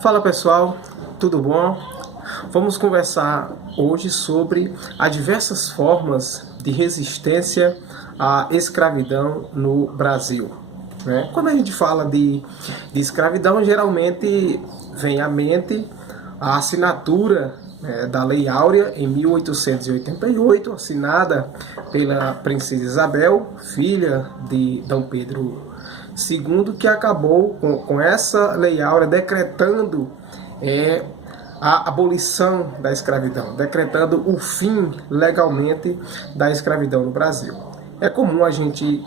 Fala pessoal, tudo bom? Vamos conversar hoje sobre as diversas formas de resistência à escravidão no Brasil. Quando a gente fala de escravidão, geralmente vem à mente a assinatura da Lei Áurea em 1888, assinada pela Princesa Isabel, filha de D. Pedro II, que acabou com essa Lei Áurea decretando a abolição da escravidão, decretando o fim legalmente da escravidão no Brasil. É comum a gente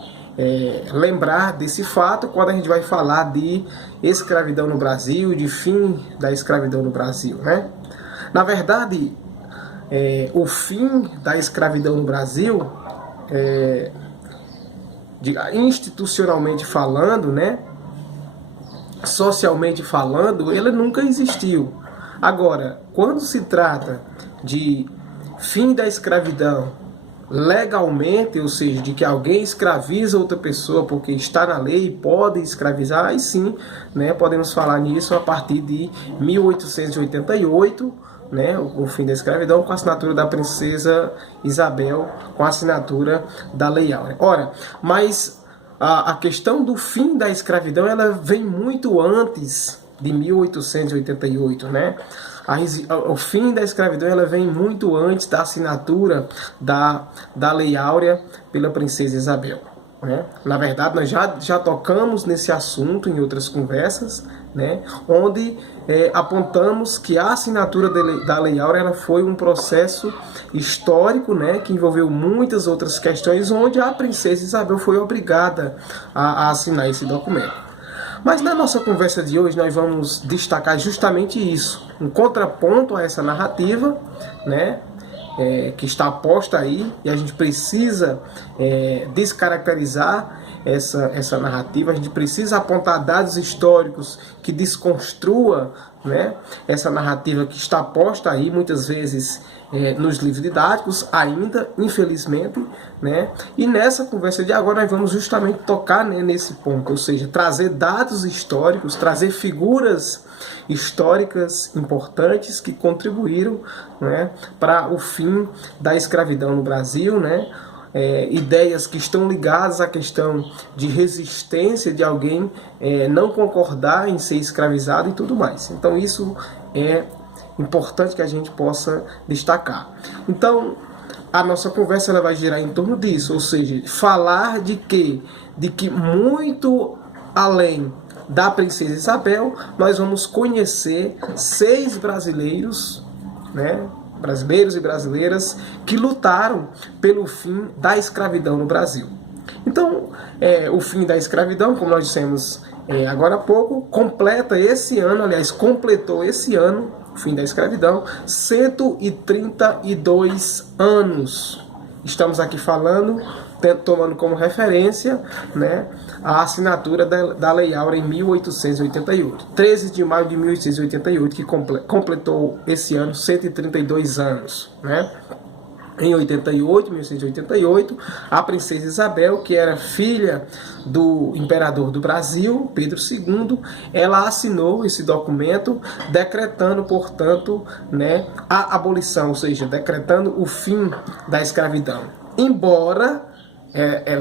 lembrar desse fato quando a gente vai falar de escravidão no Brasil, de fim da escravidão no Brasil, né? Na verdade, o fim da escravidão no Brasil, institucionalmente falando, né, socialmente falando, ele nunca existiu. Agora, quando se trata de fim da escravidão legalmente, ou seja, de que alguém escraviza outra pessoa porque está na lei e pode escravizar, aí sim, né, podemos falar nisso a partir de 1888, né, o fim da escravidão, com a assinatura da Princesa Isabel, com a assinatura da Lei Áurea. Ora, mas a questão do fim da escravidão, ela vem muito antes de 1888, né? O fim da escravidão, ela vem muito antes da assinatura da Lei Áurea pela Princesa Isabel, né? Na verdade, nós já tocamos nesse assunto em outras conversas, né, onde apontamos que a assinatura da Lei Áurea ela foi um processo histórico, né, que envolveu muitas outras questões, onde a Princesa Isabel foi obrigada a assinar esse documento. Mas na nossa conversa de hoje nós vamos destacar justamente isso, um contraponto a essa narrativa, né, que está posta aí, e a gente precisa descaracterizar essa narrativa, a gente precisa apontar dados históricos que desconstrua, né, essa narrativa que está posta aí, muitas vezes nos livros didáticos, ainda, infelizmente, né? E nessa conversa de agora nós vamos justamente tocar, né, nesse ponto, ou seja, trazer dados históricos, trazer figuras históricas importantes que contribuíram, né, para o fim da escravidão no Brasil, né? Ideias que estão ligadas à questão de resistência de alguém não concordar em ser escravizado e tudo mais. Então isso é importante que a gente possa destacar. Então a nossa conversa ela vai girar em torno disso, ou seja, falar de que muito além da Princesa Isabel, nós vamos conhecer 6 brasileiros, né, brasileiros e brasileiras que lutaram pelo fim da escravidão no Brasil. Então, o fim da escravidão, como nós dissemos agora há pouco, completou esse ano, o fim da escravidão, 132 anos. Estamos aqui falando, tomando como referência, né, a assinatura da Lei Áurea em 1888. 13 de maio de 1888, que completou esse ano 132 anos, né? Em 1888, a Princesa Isabel, que era filha do imperador do Brasil, Pedro II, ela assinou esse documento decretando, portanto, né, a abolição, ou seja, decretando o fim da escravidão. Embora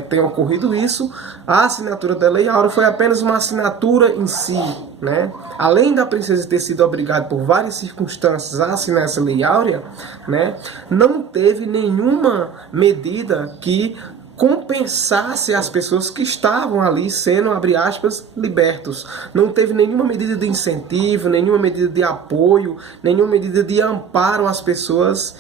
tenha ocorrido isso, a assinatura da Lei Áurea foi apenas uma assinatura em si, né? Além da princesa ter sido obrigada por várias circunstâncias a assinar essa Lei Áurea, né, não teve nenhuma medida que compensasse as pessoas que estavam ali sendo, abre aspas, libertos. Não teve nenhuma medida de incentivo, nenhuma medida de apoio, nenhuma medida de amparo às pessoas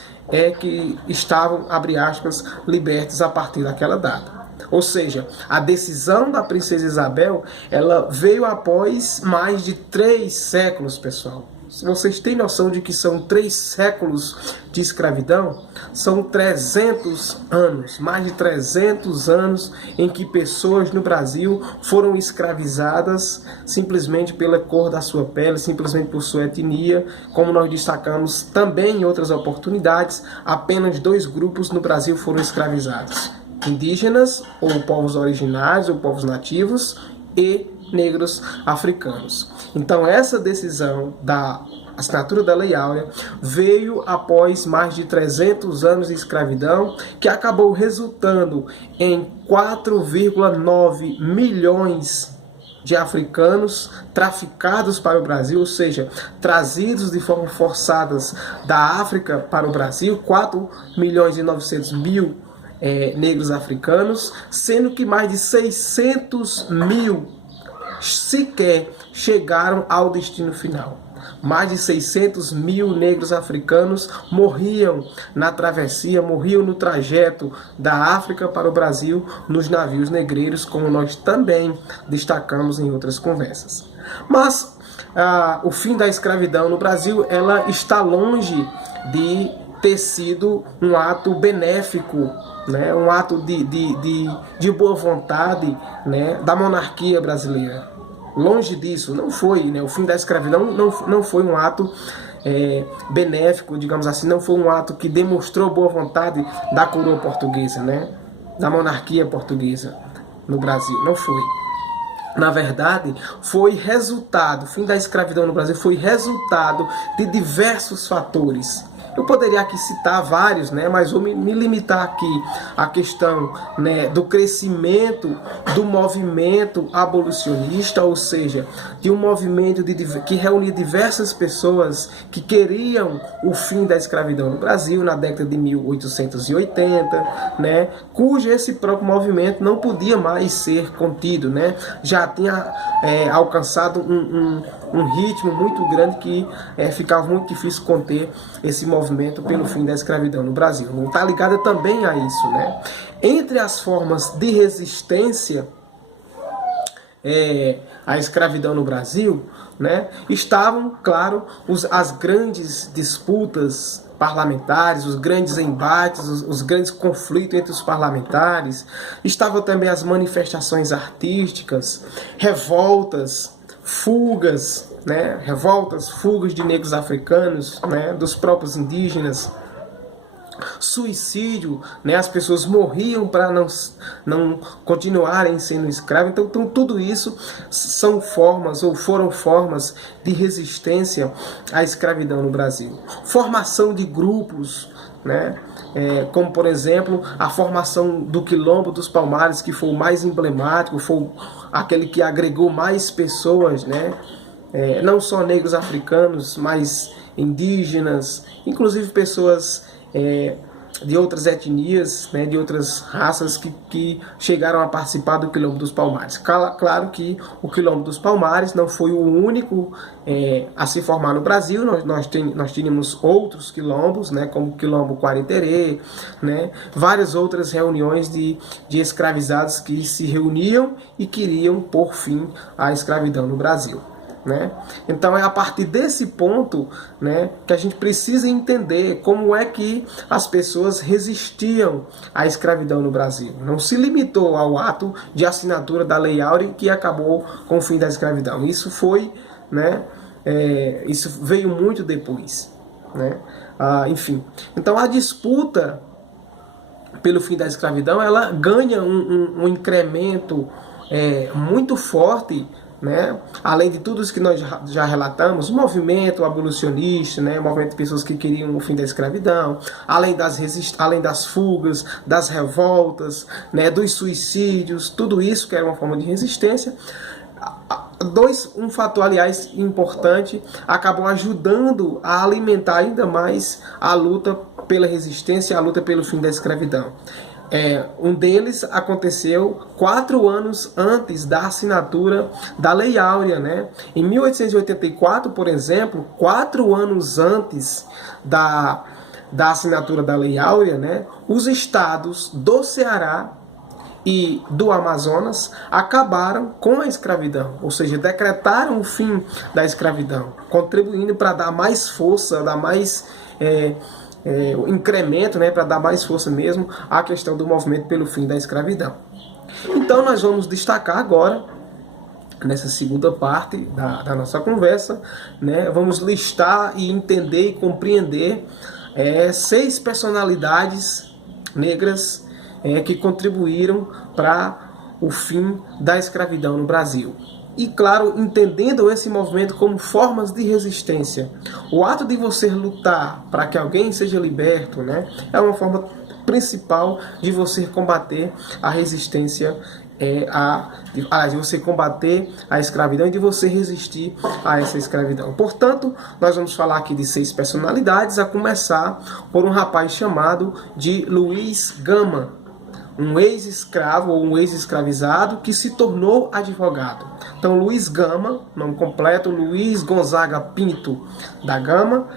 que estavam, abre aspas, libertos a partir daquela data. Ou seja, a decisão da Princesa Isabel, ela veio após mais de 3 séculos, pessoal. Se vocês têm noção de que são 3 séculos de escravidão, são 300 anos, mais de 300 anos em que pessoas no Brasil foram escravizadas simplesmente pela cor da sua pele, simplesmente por sua etnia. Como nós destacamos também em outras oportunidades, apenas 2 grupos no Brasil foram escravizados: indígenas, ou povos originários, ou povos nativos, e negros africanos. Então essa decisão da assinatura da Lei Áurea veio após mais de 300 anos de escravidão, que acabou resultando em 4,9 milhões de africanos traficados para o Brasil, ou seja, trazidos de forma forçada da África para o Brasil, 4.900.000 negros africanos, sendo que mais de 600 mil sequer chegaram ao destino final. Mais de 600 mil negros africanos morriam na travessia, morriam no trajeto da África para o Brasil nos navios negreiros, como nós também destacamos em outras conversas. Mas o fim da escravidão no Brasil, ela está longe de ter sido um ato benéfico, né? Um ato de boa vontade, né? Da monarquia brasileira. Longe disso, não foi, né? O fim da escravidão não foi um ato benéfico, digamos assim, não foi um ato que demonstrou boa vontade da coroa portuguesa, né? Da monarquia portuguesa no Brasil, não foi. Na verdade, foi resultado, o fim da escravidão no Brasil foi resultado de diversos fatores. Eu poderia aqui citar vários, né, mas vou me limitar aqui à questão, né, do crescimento do movimento abolicionista, ou seja, de um movimento que reunia diversas pessoas que queriam o fim da escravidão no Brasil na década de 1880, né, cujo esse próprio movimento não podia mais ser contido, né, já tinha alcançado um ritmo muito grande que ficava muito difícil conter esse movimento pelo fim da escravidão no Brasil. Não está ligada também a isso, né? Entre as formas de resistência à escravidão no Brasil, né, estavam, claro, as grandes disputas parlamentares, os grandes embates, os grandes conflitos entre os parlamentares. Estavam também as manifestações artísticas, revoltas, fugas, né? Revoltas, fugas de negros africanos, né? Dos próprios indígenas, suicídio, né? As pessoas morriam para não continuarem sendo escravos. Então tudo isso são formas ou foram formas de resistência à escravidão no Brasil. Formação de grupos, né? Como por exemplo a formação do Quilombo dos Palmares, que foi o mais emblemático, foi aquele que agregou mais pessoas, né? Não só negros africanos, mas indígenas, inclusive pessoas de outras etnias, né, de outras raças que chegaram a participar do Quilombo dos Palmares. Claro que o Quilombo dos Palmares não foi o único a se formar no Brasil. Nós tínhamos outros quilombos, né, como o Quilombo Quariterê, né, várias outras reuniões de escravizados que se reuniam e queriam pôr fim à escravidão no Brasil. Né? Então é a partir desse ponto, né, que a gente precisa entender como é que as pessoas resistiam à escravidão no Brasil. Não se limitou ao ato de assinatura da Lei Áurea que acabou com o fim da escravidão. Isso foi, né, isso veio muito depois, né? Enfim, então a disputa pelo fim da escravidão, ela ganha um incremento muito forte, né? Além de tudo isso que nós já relatamos, o movimento abolicionista, né? O movimento de pessoas que queriam o fim da escravidão, além das fugas, das revoltas, né? Dos suicídios, tudo isso que era uma forma de resistência. Um fator, aliás, importante, acabou ajudando a alimentar ainda mais a luta pela resistência, a luta pelo fim da escravidão. Um deles aconteceu 4 anos antes da assinatura da Lei Áurea, né? Em 1884, por exemplo, 4 anos antes da assinatura da Lei Áurea, né? Os estados do Ceará e do Amazonas acabaram com a escravidão, ou seja, decretaram o fim da escravidão, contribuindo para dar mais força, dar mais o incremento, né, para dar mais força mesmo à questão do movimento pelo fim da escravidão. Então nós vamos destacar agora, nessa segunda parte da nossa conversa, né, vamos listar e entender e compreender 6 personalidades negras que contribuíram para o fim da escravidão no Brasil. e, claro, entendendo esse movimento como formas de resistência. O ato de você lutar para que alguém seja liberto, né, é uma forma principal de você combater a resistência, de você combater a escravidão e de você resistir a essa escravidão. Portanto, nós vamos falar aqui de 6 personalidades, a começar por um rapaz chamado de Luiz Gama, um ex-escravo ou um ex-escravizado que se tornou advogado. Então, Luiz Gama, nome completo, Luiz Gonzaga Pinto da Gama,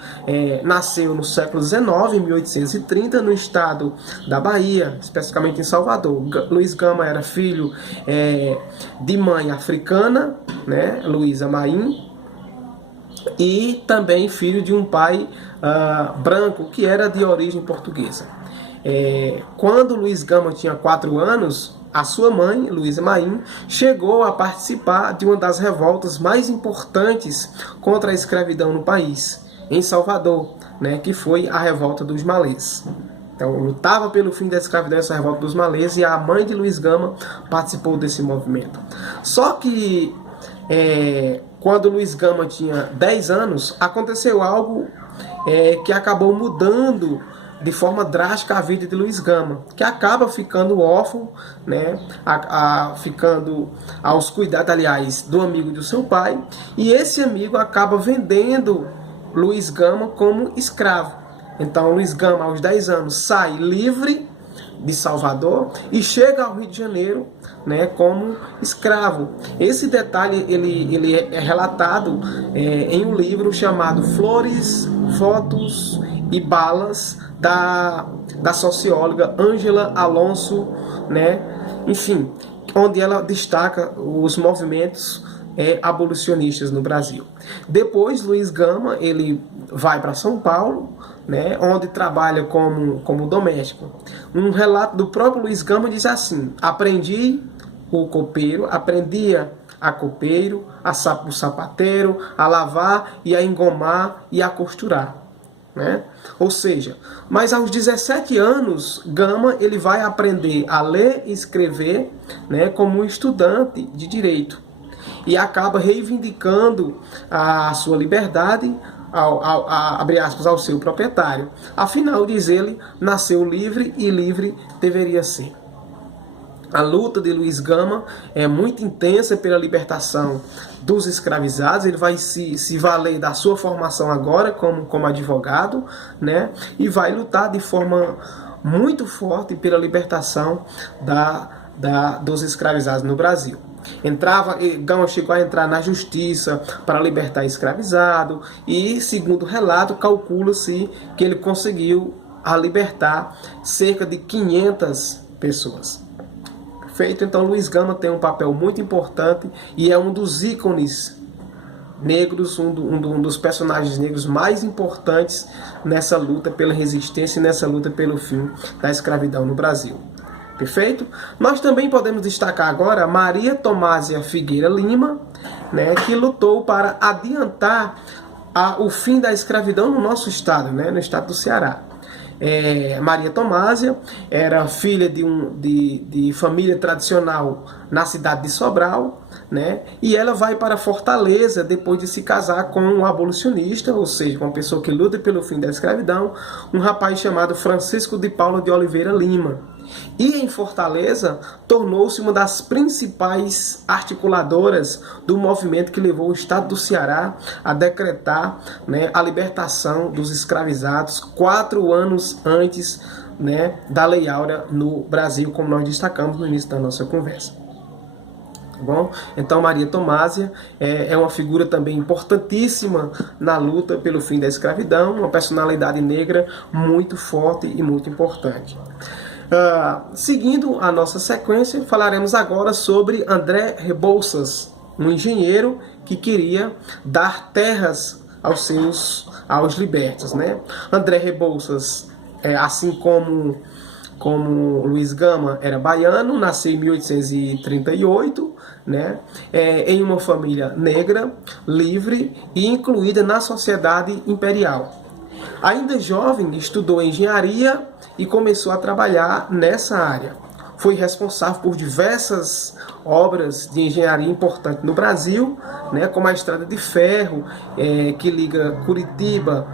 nasceu no século XIX, em 1830, no estado da Bahia, especificamente em Salvador. Luiz Gama era filho de mãe africana, né, Luísa Maim, e também filho de um pai branco, que era de origem portuguesa. Quando Luiz Gama tinha 4 anos, a sua mãe, Luísa Maim, chegou a participar de uma das revoltas mais importantes contra a escravidão no país, em Salvador, né, que foi a Revolta dos Malês. Então, lutava pelo fim da escravidão, essa Revolta dos Malês, e a mãe de Luiz Gama participou desse movimento. Só que, quando Luiz Gama tinha 10 anos, aconteceu algo que acabou mudando de forma drástica a vida de Luiz Gama, que acaba ficando órfão, né, ficando aos cuidados, aliás, do amigo do seu pai, e esse amigo acaba vendendo Luiz Gama como escravo. Então, Luiz Gama, aos 10 anos, sai livre de Salvador e chega ao Rio de Janeiro, né, como escravo. Esse detalhe ele é relatado em um livro chamado Flores, Fotos e Balas, da socióloga Ângela Alonso, né? Enfim, onde ela destaca os movimentos abolicionistas no Brasil. Depois, Luiz Gama ele vai para São Paulo, né, onde trabalha como doméstico. Um relato do próprio Luiz Gama diz assim: aprendia a copeiro, o sapateiro, a lavar e a engomar e a costurar. Né? Ou seja, mas aos 17 anos, Gama ele vai aprender a ler e escrever, né, como um estudante de direito, e acaba reivindicando a sua liberdade, abre aspas, ao seu proprietário. Afinal, diz ele, nasceu livre e livre deveria ser. A luta de Luiz Gama é muito intensa pela libertação dos escravizados. Ele vai se valer da sua formação agora como advogado, né? E vai lutar de forma muito forte pela libertação dos escravizados no Brasil. Gama chegou a entrar na justiça para libertar escravizado e, segundo o relato, calcula-se que ele conseguiu libertar cerca de 500 pessoas. Feito, então Luiz Gama tem um papel muito importante e é um dos ícones negros, um dos personagens negros mais importantes nessa luta pela resistência e nessa luta pelo fim da escravidão no Brasil. Perfeito? Nós também podemos destacar agora Maria Tomásia Figueira Lima, né, que lutou para adiantar o fim da escravidão no nosso estado, né, no estado do Ceará. Maria Tomásia era filha de família tradicional na cidade de Sobral, né? E ela vai para Fortaleza depois de se casar com um abolicionista, ou seja, com uma pessoa que luta pelo fim da escravidão, um rapaz chamado Francisco de Paula de Oliveira Lima. E em Fortaleza tornou-se uma das principais articuladoras do movimento que levou o estado do Ceará a decretar, né, a libertação dos escravizados 4 anos antes, né, da Lei Áurea no Brasil, como nós destacamos no início da nossa conversa. Bom, então Maria Tomásia é uma figura também importantíssima na luta pelo fim da escravidão, uma personalidade negra muito forte e muito importante. Seguindo a nossa sequência, falaremos agora sobre André Rebouças, um engenheiro que queria dar terras aos libertos, né? André Rebouças, assim como Luiz Gama, era baiano, nasceu em 1838, né? Em uma família negra, livre e incluída na sociedade imperial. Ainda jovem, estudou engenharia e começou a trabalhar nessa área. foi responsável por diversas obras de engenharia importantes no Brasil, né, como a Estrada de Ferro, que liga Curitiba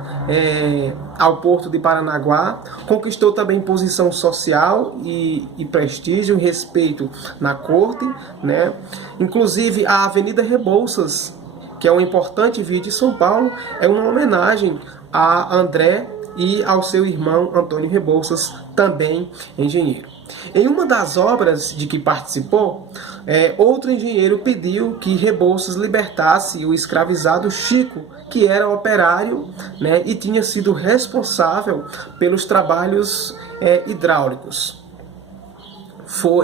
ao Porto de Paranaguá. Conquistou também posição social e prestígio e respeito na corte, né? Inclusive a Avenida Rebouças, que é uma importante via de São Paulo, é uma homenagem a André e ao seu irmão Antônio Rebouças, também engenheiro. Em uma das obras de que participou, outro engenheiro pediu que Rebouças libertasse o escravizado Chico, que era operário, né, e tinha sido responsável pelos trabalhos hidráulicos.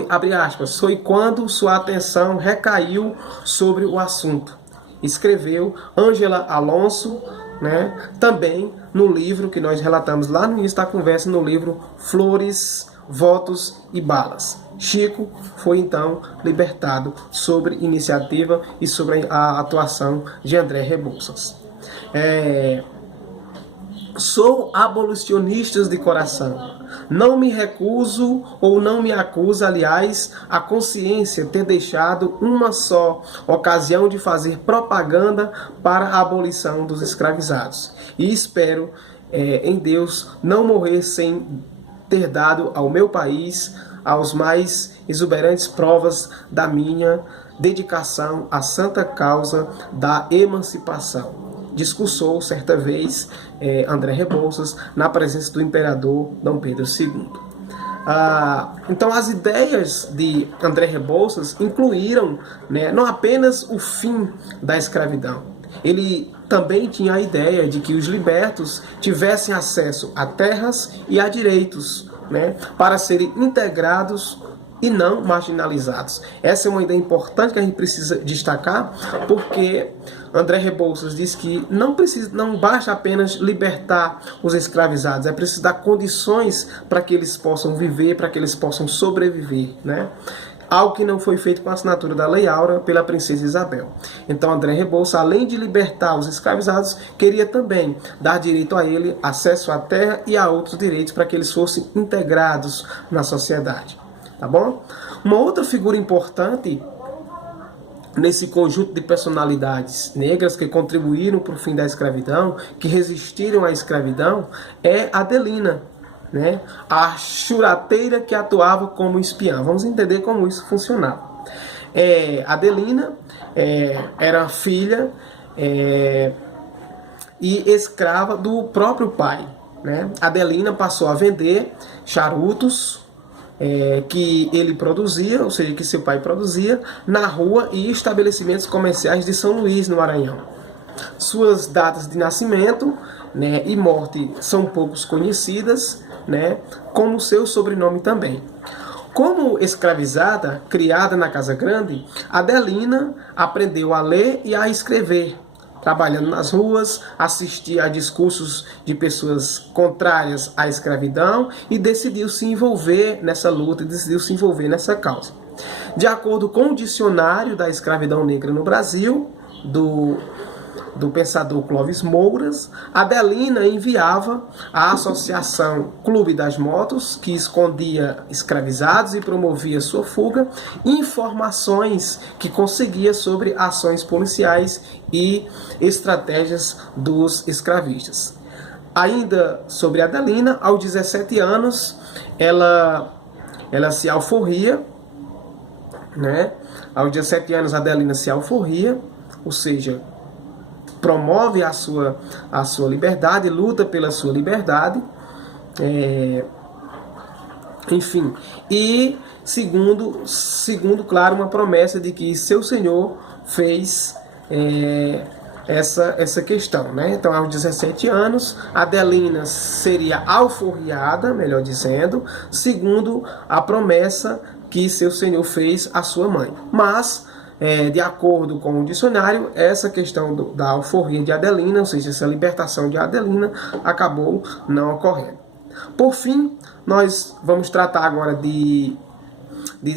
Abre aspas, foi quando sua atenção recaiu sobre o assunto. Escreveu Ângela Alonso, né, também no livro que nós relatamos lá no início da conversa, no livro Flores, Votos e Balas. Chico foi então libertado sobre iniciativa e sobre a atuação de André Rebouças. Sou abolicionista de coração. Não me recuso, ou não me acusa, aliás, a consciência ter deixado uma só ocasião de fazer propaganda para a abolição dos escravizados. E espero em Deus não morrer sem ter dado ao meu país as mais exuberantes provas da minha dedicação à santa causa da emancipação. Discursou certa vez André Rebouças na presença do imperador Dom Pedro II. Então as ideias de André Rebouças incluíram, né, não apenas o fim da escravidão. Ele também tinha a ideia de que os libertos tivessem acesso a terras e a direitos, né, para serem integrados e não marginalizados. Essa é uma ideia importante que a gente precisa destacar, porque André Rebouças diz que não basta apenas libertar os escravizados, é preciso dar condições para que eles possam viver, para que eles possam sobreviver, né? Algo que não foi feito com a assinatura da Lei Áurea pela princesa Isabel. Então André Rebouças, além de libertar os escravizados, queria também dar direito a ele, acesso à terra e a outros direitos para que eles fossem integrados na sociedade. Tá bom? Uma outra figura importante nesse conjunto de personalidades negras que contribuíram para o fim da escravidão, que resistiram à escravidão, é Adelina, né? A churateira que atuava como espiã. Vamos entender como isso funcionava. Adelina era filha e escrava do próprio pai, né? Adelina passou a vender charutos que ele produzia, ou seja, que seu pai produzia, na rua e estabelecimentos comerciais de São Luís, no Maranhão. Suas datas de nascimento, né, e morte são poucos conhecidas, né, como seu sobrenome também. Como escravizada, criada na Casa Grande, Adelina aprendeu a ler e a escrever, trabalhando nas ruas, assistia a discursos de pessoas contrárias à escravidão e decidiu se envolver nessa luta, decidiu se envolver nessa causa. De acordo com o dicionário da escravidão negra no Brasil, do pensador Clóvis Mouras, Adelina enviava à Associação Clube das Motos, que escondia escravizados e promovia sua fuga, informações que conseguia sobre ações policiais e estratégias dos escravistas. Ainda sobre Adelina, aos 17 anos, ela se alforria, né? Aos 17 anos, Adelina se alforria, ou seja, promove a sua liberdade, luta pela sua liberdade, enfim, e segundo, claro, uma promessa de que seu senhor fez essa questão, né? Então, aos 17 anos, Adelina seria alforriada, melhor dizendo, segundo a promessa que seu senhor fez à sua mãe. Mas de acordo com o dicionário, essa questão da alforria de Adelina, ou seja, essa libertação de Adelina, acabou não ocorrendo. Por fim, nós vamos tratar agora de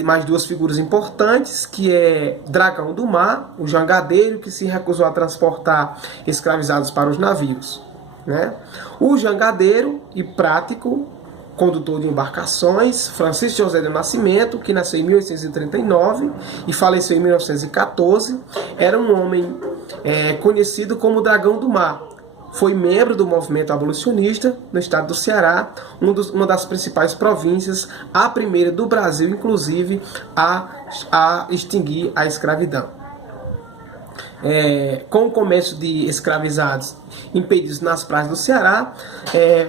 mais duas figuras importantes, que é Dragão do Mar, o jangadeiro que se recusou a transportar escravizados para os navios, né? O jangadeiro e prático condutor de embarcações, Francisco José do Nascimento, que nasceu em 1839 e faleceu em 1914, era um homem conhecido como Dragão do Mar. Foi membro do movimento abolicionista no estado do Ceará, uma das principais províncias, a primeira do Brasil, inclusive, a extinguir a escravidão. Com o comércio de escravizados impedidos nas praias do Ceará,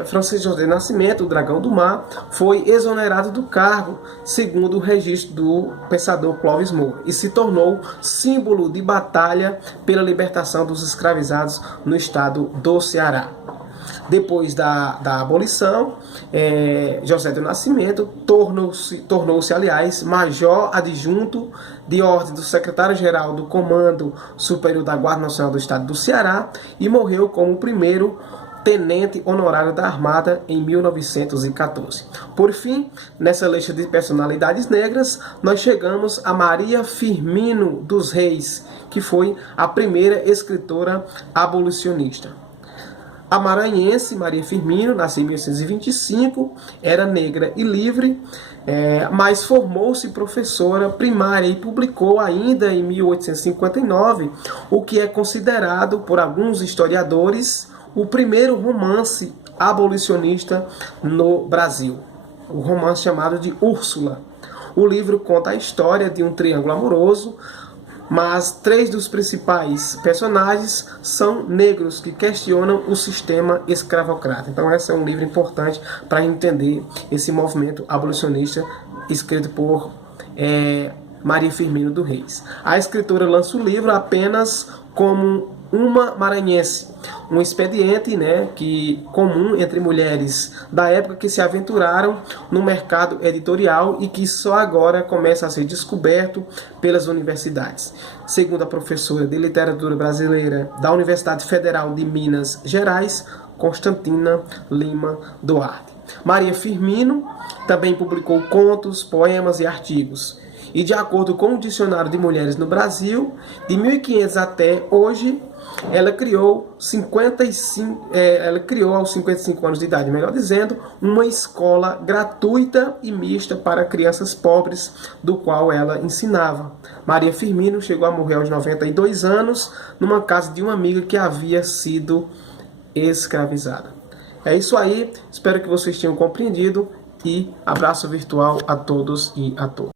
Francisco José Nascimento, o Dragão do Mar, foi exonerado do cargo, segundo o registro do pensador Clóvis Moura, e se tornou símbolo de batalha pela libertação dos escravizados no estado do Ceará. Depois da abolição, José do Nascimento tornou-se, aliás, major adjunto de ordem do secretário-geral do Comando Superior da Guarda Nacional do Estado do Ceará e morreu como o primeiro tenente honorário da Armada em 1914. Por fim, nessa lista de personalidades negras, nós chegamos a Maria Firmino dos Reis, que foi a primeira escritora abolicionista. A maranhense Maria Firmino, nasceu em 1825, era negra e livre, mas formou-se professora primária e publicou ainda em 1859 o que é considerado por alguns historiadores o primeiro romance abolicionista no Brasil, o romance chamado de Úrsula. O livro conta a história de um triângulo amoroso, mas 3 dos principais personagens são negros que questionam o sistema escravocrata. Então esse é um livro importante para entender esse movimento abolicionista escrito por Maria Firmino dos Reis. A escritora lança o livro apenas como uma maranhense, um expediente comum entre mulheres da época que se aventuraram no mercado editorial e que só agora começa a ser descoberto pelas universidades. Segundo a professora de literatura brasileira da Universidade Federal de Minas Gerais, Constantina Lima Duarte. Maria Firmino também publicou contos, poemas e artigos. E de acordo com o Dicionário de Mulheres no Brasil, de 1500 até hoje, ela criou aos 55 anos de idade, melhor dizendo, uma escola gratuita e mista para crianças pobres, do qual ela ensinava. Maria Firmino chegou a morrer aos 92 anos, numa casa de uma amiga que havia sido escravizada. É isso aí, espero que vocês tenham compreendido e abraço virtual a todos e a todas.